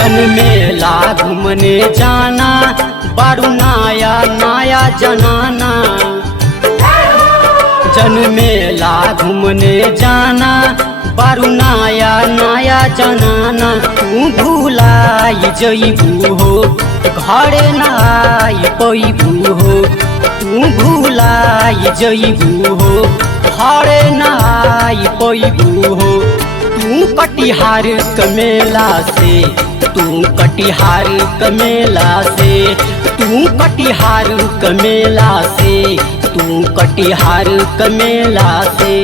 जनमेला घूमने जाना बारू नाया नाया जनाना। जनमेला घूमने जाना बारू नाया नाया जनाना। तू भूलाई जईबू हो घरे नाई पैबू हो। तू भूलाई जईबू हो घरे नाई पैबू हो। तू कटिहार कमेला से तू कटिहार कमेला से तू कटिहार कमेला से तू कटिहार कमेला से।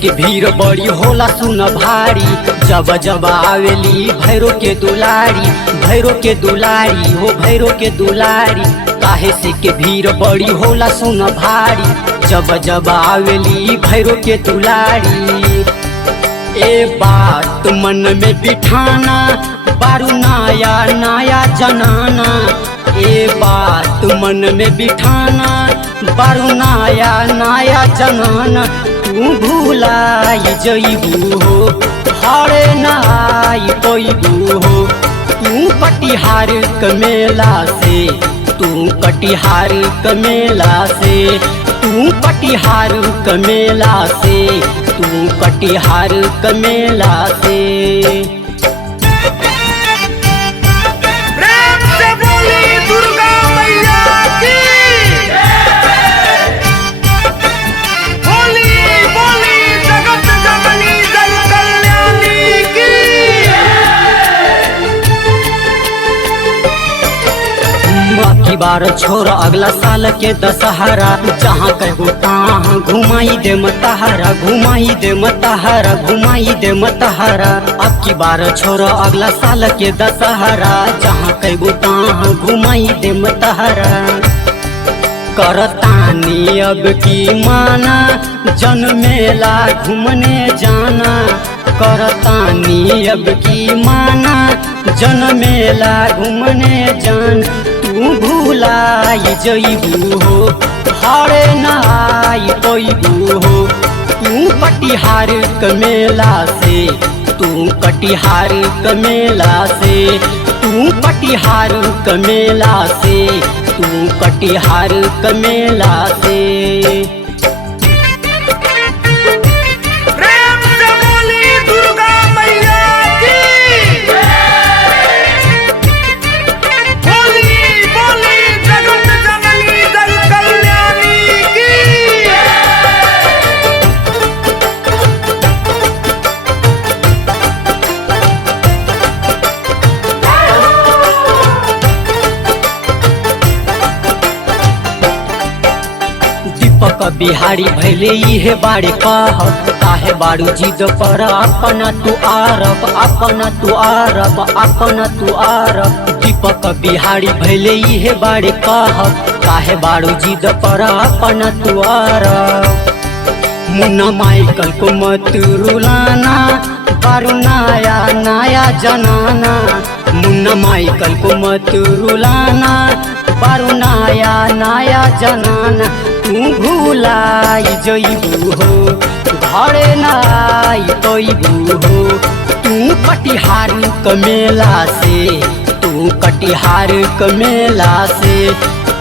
के भीड़ बड़ी होला सुन भारी। जब जब आवेली भैरो के दुलारी भैरो के दुलारी हो भैरो के दुलारी। काहे से के भीड़ बड़ी होला सुन भारी। जब जब आवेली भैरो के दुलारी। ए बात मन में बिठाना बारू नाया नाया जनाना। ए बात मन में बिठाना बारू नाया नाया जनाना। तू भूलाई जईबू हो घरे नाई पैबू हो। तू कटिहार कमेला से तू कटिहार कमेला से तू कटिहार कमेला से तू कटिहार कमेला से। की बार छोड़ अगला साल के दशहरा। जहाँ कहू तहाँ घुमाई दे मतहारा घुमाई दे मतहारा घुमाई दे मतहारा। अब की बार छोड़ अगला साल के दशहरा। जहाँ कहू तहाँ घुमाई दे मतहारा। करतानी अब की माना जनमेला घूमने जाना। करतानी अब की माना जनमेला घूमने जान। तू भूलाई जईबू हो घरे नाई पैबू हो। तू कटिहार कमेला से तू कटिहार कमेला से तू कटिहार कमेला से तू कटिहार कमेला से। बिहारी भैले इहे बारे कहत। काहे बारू जिद पर अपना तू आरब अपना तू आरब अपना तू आरब। दीपक बिहारी भैले इहे बारे कहत। काहे बारू जिद पर अपना तू आरब। मुन्ना माइकल को मत रुलाना बारू नाया नाया जनाना। मुन्ना माइकल को मत रुलाना बारू नाया नाया जनाना। तू भूलाई जईबू हो घरे नाई पैबू हो। तू कटिहार कमेला से तू कटिहार कमेला से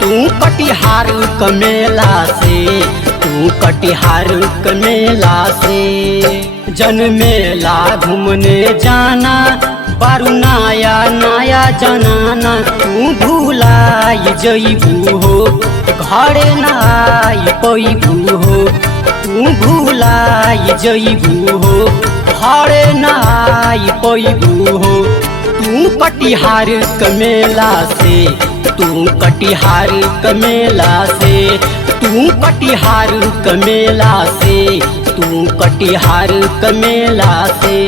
तू कटिहार कमेला से तू कटिहार कमेला से। जनमेला घूमने जाना बारू नाया नाया जनाना। तू भूलाई जईबू हो घरे नाई पैबू हो। तू भूलाई जईबू हो घरे नाई पैबू हो। तू कटिहार कमेला से तू कटिहार कमेला से तू कटिहार कमेला से तू कटिहार कमेला से।